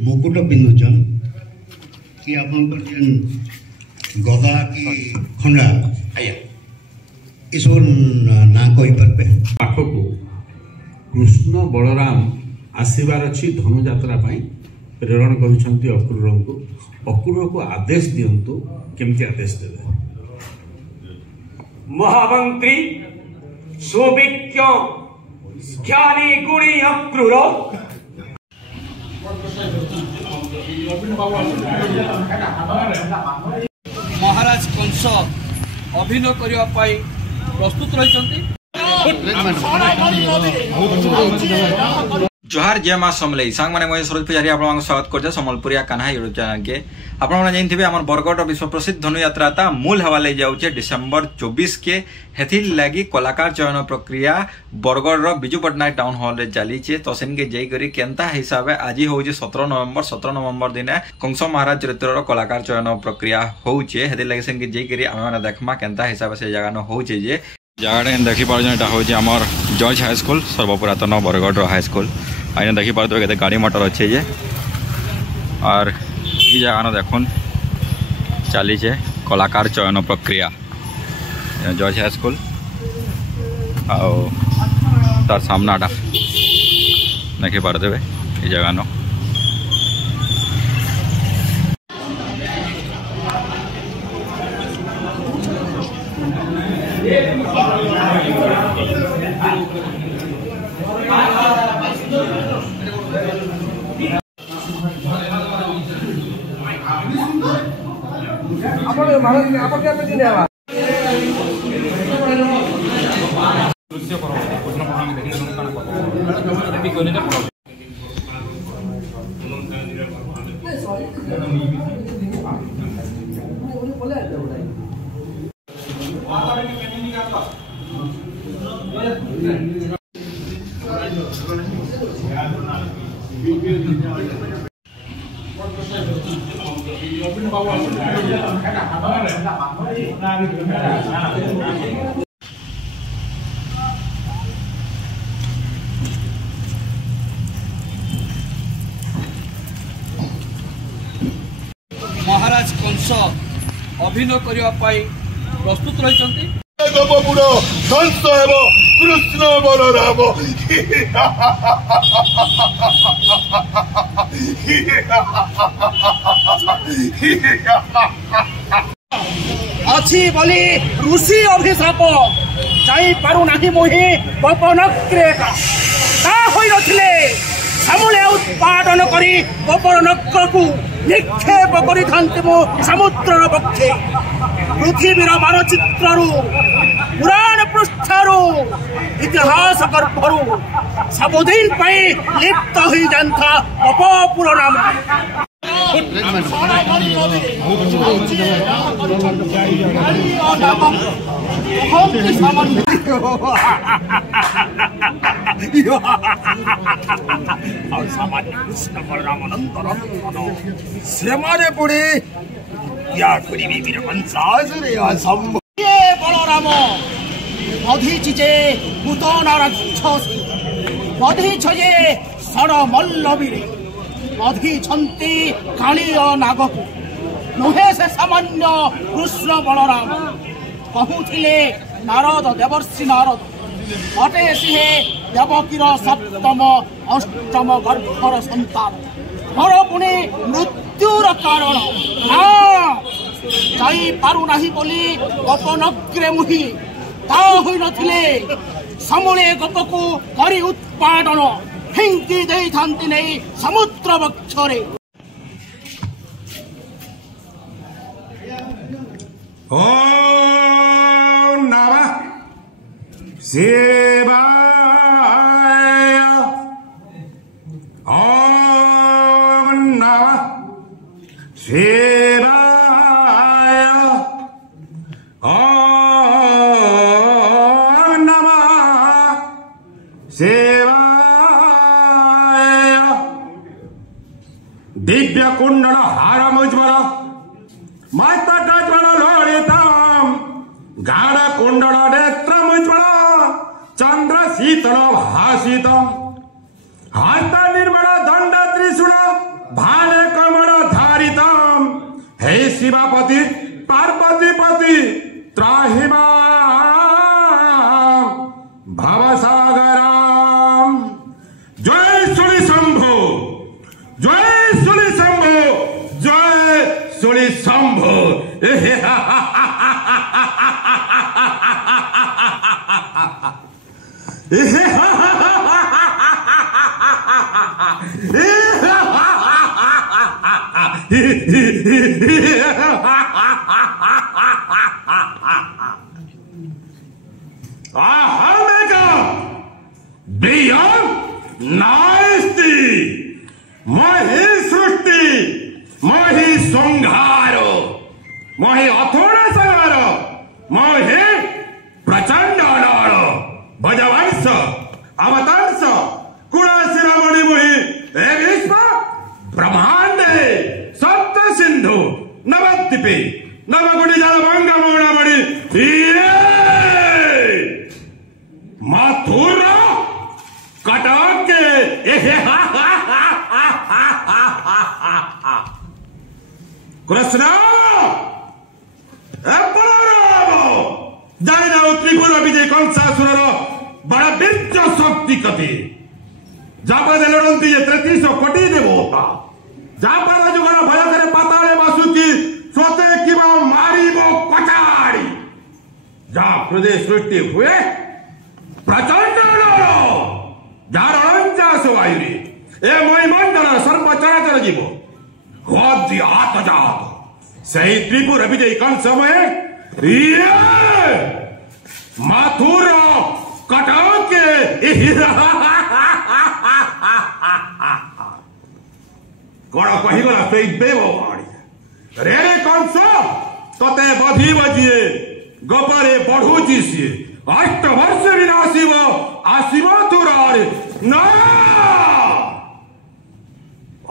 मुकुट पिंधुचन कि आप गदा की खंडा सब ना कही पारे पाखक कृष्ण बलराम आसबार अच्छी धनुयात्रा प्रेरण कर अक्रूर को आदेश दिंतु केमती आदेश देवे। महामंत्री सुविज्ञ ज्ञानी गुणी अक्रूर महाराज कंस अभिनय करने प्रस्तुत रही। जोहार जय माँ समलेई सांग माने मैं सरोज पुजारी आप स्वागत करते सम्बलपुरिया कान्हा यूट्यूब चैनल के आपने जानते आम बरगढ़ विश्व प्रसिद्ध धनुयात्रा मूल हवा ले जाऊे डिसेम्बर 24 के हेथिर लगी कलाकार चयन प्रक्रिया बरगढ़ बिजू पट्टनायक टाउन हॉल रे चलीचे तो सेन के जाइकरी केनता हिसाब से आज हूँ 17 नवंबर दिन कंस महाराज चरित्र कलाकार चयन प्रक्रिया होचे हेथिर लगी सेन के जाइकरी आम देखमा केनता हिसाब से जगह होचे जे जगह देखी पार्छ हूँ आमर जॉर्ज हाई स्कूल सर्वपुरातन बरगढ़ हाई स्कूल आईने देखी पारे के गाड़ी मोटर अच्छे जे और ये जगह देखुन चलीचे कलाकार चयन प्रक्रिया जॉर्ज हाई स्कूल तार सामनाटा देखी पारे ये जगह न महाराज कंस अभिनय करने प्रस्तुत रही। कंस कृष्ण बलराम अच्छी बोली ऋषि अभिशाप जाई पारु नाही मोहि गोपनग्रे सामूले उत्पादन करी गोपनग्र को निक्षेप करी समुद्र पक्षे पृथ्वीर मानचित्र पुराण पृष्ठरू इतिहास गर्भरू सबुदिन लिप्त हो जाता अपपुर नाम कृष्ण बलराम से पुणे या बलराम बधिचे नूतन राक्षसी बधिछ जे षड मल्लवी बधिछंती कालीय नाग को नुहे से सामान्य कृष्ण बलराम कहूथिले नारद देवर्षि नारद अटे सी देवकीर सप्तम अष्टम गर्भर संतान मोर पुणे मृत्युर कारण जाई पारु नाही बोली गोपनग्रे मुहि ता होई नथिले समूले गोप को करी उत्पादन फेंकी दे थांती नहीं समुद्र वक्षरे ओम नमः शिवाय ओम नमः शिवाय ओम नमः शिवाय दिव्य कुंडल हारमुज्ज्वल मस्तक ज्वल लोलितम गाढ़ कुंडल नेत्रमुज्ज्वल चंद्र शीतल भासितम हस्त निर्मल दंड त्रिशूल भाले कमल धारितम हे शिवापति पार्वतीपति त्राहि मां भवसागरम। जय सुली शंभो, जय सुली शंभो, जय सुली शंभो। मही सृष्टि मही संहारो मही अथोड़ संहार मही प्रचंड नर भजवंश अवतांश कुलाशिरमणि मुहि हे विश्व ब्रह्मांडे सप्त सिंधु नवद्वीपे नवगुणी जल भंगमणि मथुर कटक कृष्ण जाने जाओ त्रिपुर विजय कंसासुर बड़ा बीज शक्ति कति जापाद लड़ती ये 33 कोटी देवता जापाद जुगण भय करे पाताले बासुकी सोते किबा मारिबो कटाड़ी जा हृदय सृष्टि हुए प्रचंड नर जार अंचास वायुरी ए महीमंडल सर्व चराचर जीव होद्य आतजात सही त्रिपुर विजय कंस समय मथुर कटक कण कहीगला से देववाणी रे रे कंस तते बधी बजिए गपरे बढ़ुची सी 8 वर्ष विनाशिव आसिव तुरारे न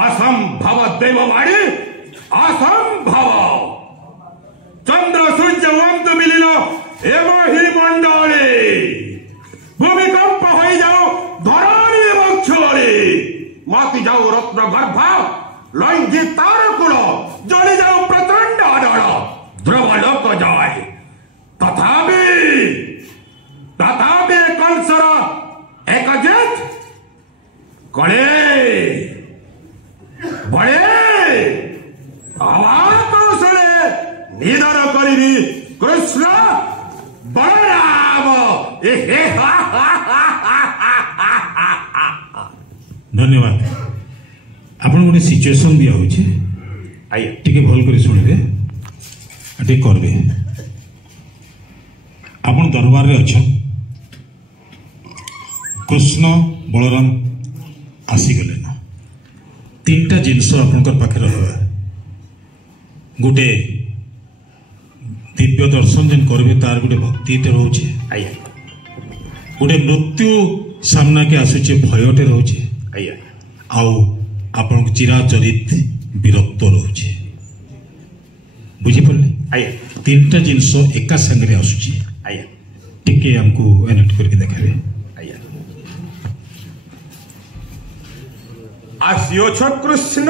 असंभव देववाणी असंभव चंद्र सूर्य वंत मिलिल एवं मंडले भूमिकंप हो जाओ धरणी वक्षरे माति जाओ रत्न गर्भ लंघी तारकुल जली जाओ प्रचंड दल ध्रुवलोक जाए तथापि कंसर एक जित कले बड़े आवाज कौशले निधन करी कृष्ण बलराम। धन्यवाद। आपन गोटे सिचुएशन दिया होचे आइए टिके भल कर सुनिबे टिके करबे। आपन दरबार रे अच्छा कृष्ण बलराम आसी गले ना 3टा जिनस आपनकर पाखे रहबा गोटे दिव्य दर्शन जेन करबे तार गोटे भक्ति रोचे आइए गोटे मृत्यु सामना के आसुचे भयटे रोचे आइए आउ आपण चिराचरित विरक्त रोचे बुझी पड़ले आइए 3टा जिनस एका संगे आसुचे आइए टिके हमको एनेक्ट करके देखाबे आइए आसियो छ कृष्ण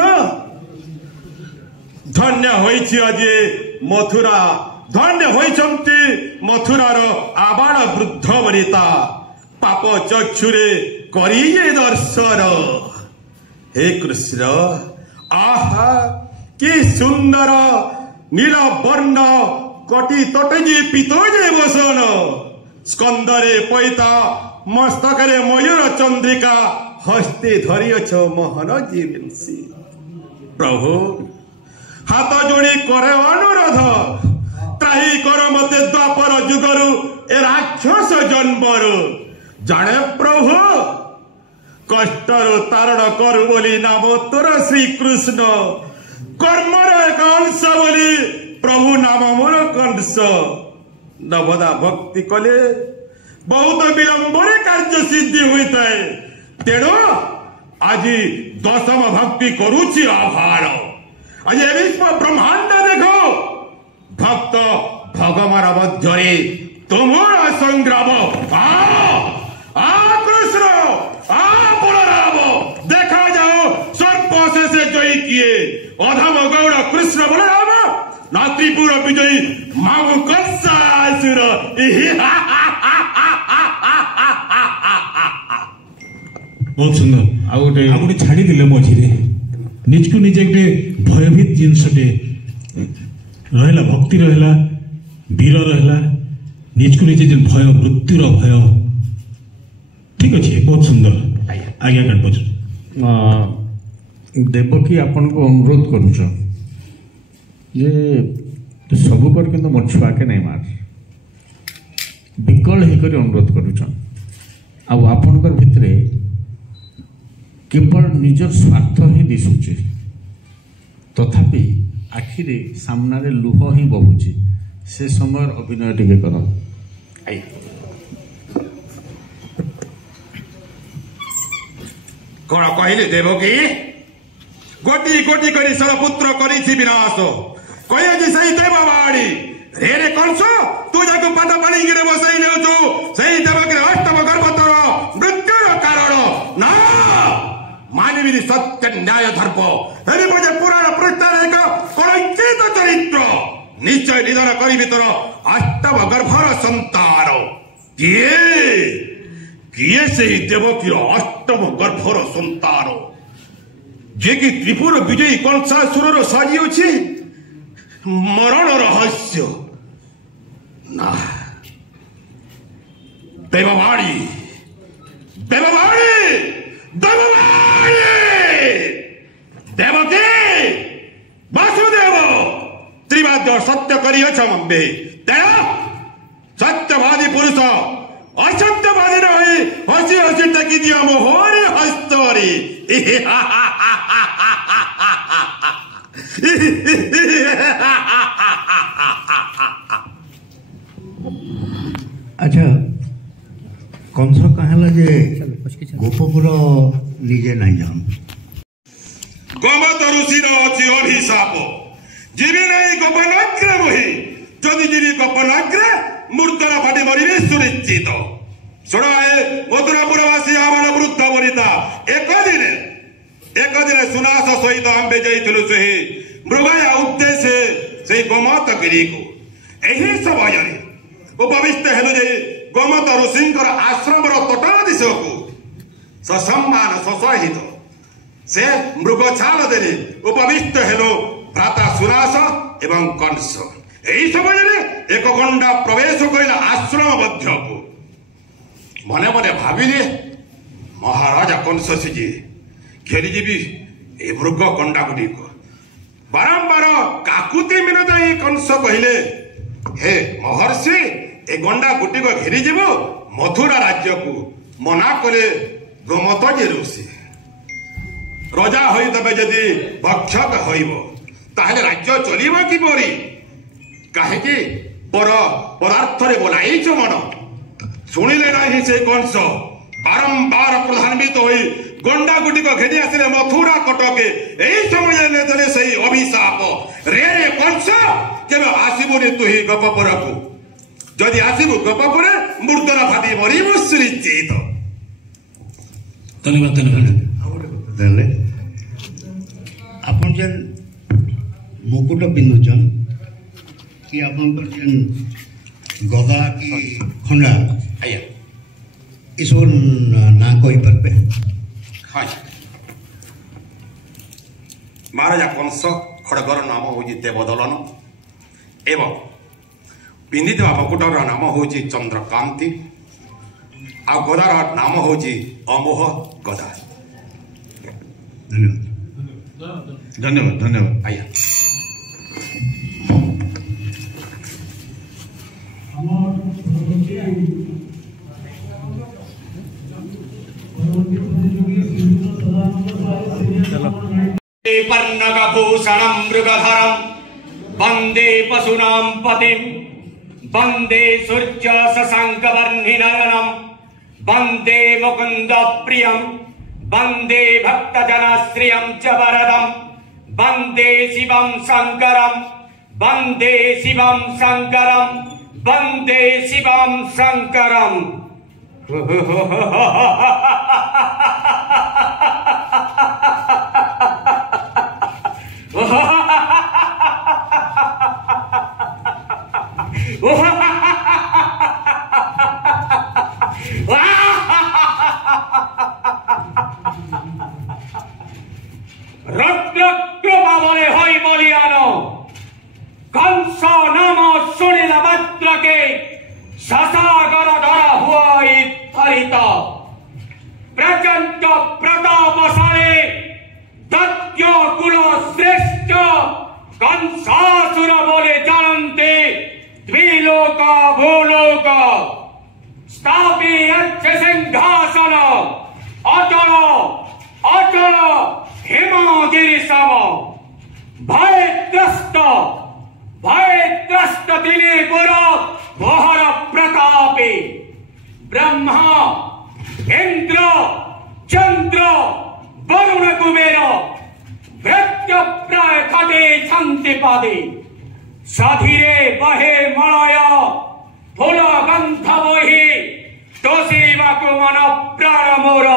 धन्य होइछि अजे मथुरा धन्य होइछन्ति मथुरार आबाल वृद्ध वनिता पाप चक्षुरे करिए दर्शन हे कृष्ण आहा कि सुंदर नील वर्ण कटी तटजी पितोजे बसन स्कंदरे पैता मस्तकरे मयूर चंद्रिका हस्ते धरियछ मोहन जीवंसी प्रभु हाथ जोड़ी करे अनुरोध त्राही कर मते द्वापर जुगरु ए राक्षस जन्मरु जाने प्रभु कष्टर तारण करु बोली नाम तोर श्री कृष्ण कर्मर एक अंश बोली प्रभु नाम मोर कंस नवदा भक्ति कले बहुत विलंबरे कार्य सिद्धि होता है तेणु आज 10म भक्ति करुची आभार आज विश्व ब्रह्मांड देखो भक्त भगवान मध्य तुम्हारा संग्राम कृष्ण बलराम देखा जाओ सर्प से जयी किए अधम गौड़ कृष्ण बलराम ना त्रिपुर विजयी मामू कंसासुर बहुत सुंदर आउटे छाड़ी दिले मझिरे निजको निजे गोटे भयभीत जिनसटे रहला भक्ति रहला वीर रहला निजको निजे जे भय मृत्युर भय ठीक अच्छे बहुत सुंदर आज्ञा काट पछ देवकी आपन को अनुरोध करूछ जे तो सब कर के मोर छुआ के नहीं मार विकल हे कर अनुरोध करूछ आ आपन कर भितरे केवल निजर स्वार्थ ही दिशुचे तथापि आखिरे सामने लुह ही बहुचे से समय अभिनय टिके कर कौन कहले देवकी गोटी गोटी करी सरपुत्र करी विनाश कहे जी सही देववाणी रे रे कंस तू जाको पाद पानी गिरे बसई नेउछु सही देवकी अष्टम गर्भतर मृत्युर कारण ना मानवी सत्य न्याय धर्म हेरी बजे पुराण पृष्ठार एक कलंकित चरित्र निश्चय निधन करी भीतर अष्टम गर्भर संतान किए से देवकी अष्टम गर्भर संतान जे कि त्रिपुर विजयी कंसासुर साजी अच्छे मरण रहस्य ना देववाणी देववाणी देवकी वासुदेव त्रिवाद्य सत्य करी मम्बे सत्यवादी पुरुष असत्यवादी रही हसी हसी टकी दिया मोहरी हस्तरी अच्छा कंस कहला जे गोपपुर निजे नहीं जान गोमत ऋषिर अच्छी अभिशाप जीवी नहीं गोपनाग्रे रही जदि जीवी गोपनाग्रे मूर्धर फाटी मरवे सुनिश्चित शुणाए मथुरापुरवासी आवन वृद्ध वनिता एक दिन सुनास सहित आंबे जाइलु से मृगया उद्देश्य से गोमत गिरी को यही समय उपविष्ट हेलु जे गोमत ऋषिंकर आश्रम तट दिश को ससम्मान ससहित से मृग छाल देने उपविष्ट हेलो भ्राता सुनास एवं कंस यही समय एक गंडा प्रवेश कर आश्रम मध्य को मने मने भाविले महाराजा कंस जी घेरीजीवी ए मृग गंडा गुड़िक बारंबार काकुति मिनता ही कंस कहले हे महर्षि ए गंडा गुटिक घेरीजीव मथुरा राज्य को मना कले गोमत जे ऋषि रजा होई तबे जदि भक्षक होइब ताहले राज्य चलिब किपरि काहेकि पर पदार्थ रे बोलाइछ मन सुनिले नाही से कंस बारंबार प्रधान्वित होई गंडा गुटिक घेरी आसिले मथुरा कटके एही समय ले देले सही अभिशाप रे रे कंस केबे आसीबुनी तुही गपपुरकु जदि आसीबु गपपुरे मूर्धर फाटी मरिबु सुनिश्चित धन्यवाद आपन जेन मुकुट पिंधुचन कि आपन जेन गदा की खंडा आया इसो ना कोई पर पे हां महाराजा कंस खड़गर नाम होजी देवदलन एवं पिंधिଥିବା मुकुटर नाम होजी चंद्रकांति आ गदार नाम होजी अमोह गदा धन्यवाद धन्यवाद आया पर्णगभूषणं मृगधरं वन्दे पशूनां पतिं वन्दे सूर्य शशाङ्कवर्णिनयनं वन्दे मुकुन्दप्रियं वन्दे भक्तजनश्रियं च वरदं वन्दे शिवं शङ्करं वंदे शिवम शंकरम वंदे शिवम शंकरम। রত্নকৃপা বলে হই বলিয়ানো कंस नाम सुनिल मात्रके शशागर धरा हुआई थरित प्रचंड प्रतापशाली दत्य कुल श्रेष्ठ कंसासुर बोले जानते द्विलोक भूलोक स्थापी सिंहासन अचल अचल हिमगिरी सम भयत्रस्त दिलीपुर मोहर प्रतापे ब्रह्मा इंद्र चंद्र वरुण कुबेर भृत्य प्राय खटे छंति पादे सधीरे बहे मलय फूल गंध बही तोषीवाकु मन प्राण मोर।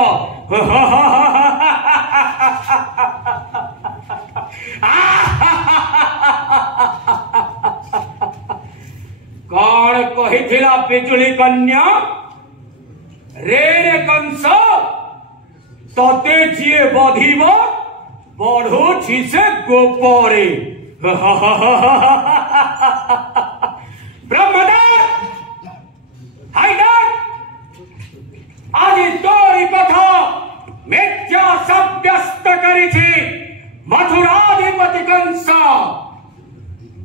कौन कहिथिला बिजुली कन्या रे रे कंस तते जिए बधिब बढ़ुछि से गोपरे। ब्रह्मदेव हाइदर आज तोरी कथा मिथ्या सब्यस्त करिछि मथुराधिपति कंस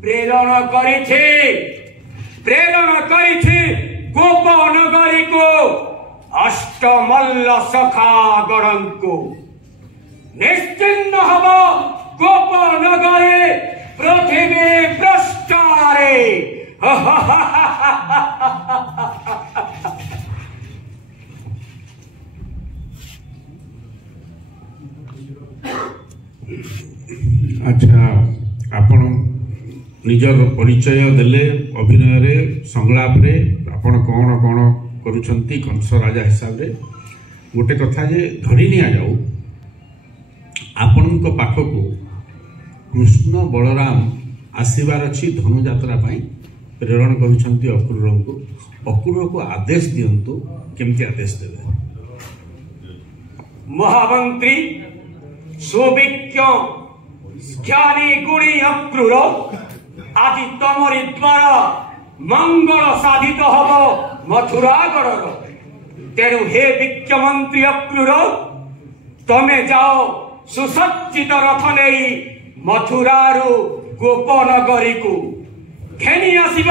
प्रेरण करिछि गोप नगरी को अष्टमल्ल सखागण को निश्चिन्न हब गोप नगरी पृथ्वी भ्रष्टारे। अच्छा आपण निजर परिचय देले अभिनय रे संलाप रे आपण कौन कौन करूछंती कंस राजा हिसाब रे गोटे कथा जे धरि निया जाऊ आपणक पाखकू कृष्ण बलराम आसीबार अछि धनु यात्रा पई प्रेरण करूछंती अक्रूर को आदेश दियंतु केमती आदेश देबे। महामंत्री सुविज्ञ ज्ञानी गुणी अक्रूर आज तमरी द्वारा मंगल साधित हब मथुरागढ़ तेणु हे विज्ञ मंत्री अक्रूर तमे जाओ सुसज्जित रथ नहीं मथुरारु गोपनगरी को घेनी आसिब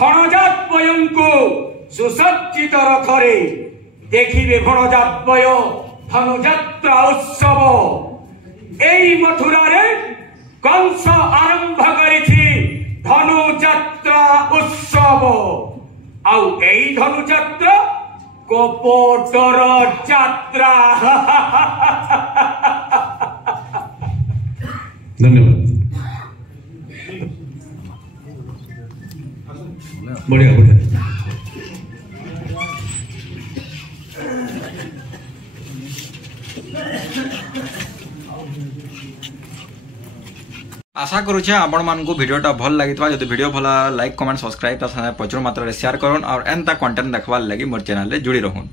भणजात्वय को सुसज्जित रथरे देखिबे भणजात्वय धनुଯାତ୍ରା उत्सव एई मथुरा रे कंस आरंभ करिछि धनुଯାତ୍ରା उत्सव आउ एई धनुଯାତ୍ରା कपटर यात्रा। धन्यवाद। बढ़िया बढ़िया। आशा करुचे आपण मानकु वीडियोटा भल लागितबा। जदि वीडियो भला लाइक कमेंट सब्सक्राइब ता प्रचुर मात्रा रे शेयर करन और एंता कंटेंट देखबार लागि मोर चैनल रे जुड़ी रहन।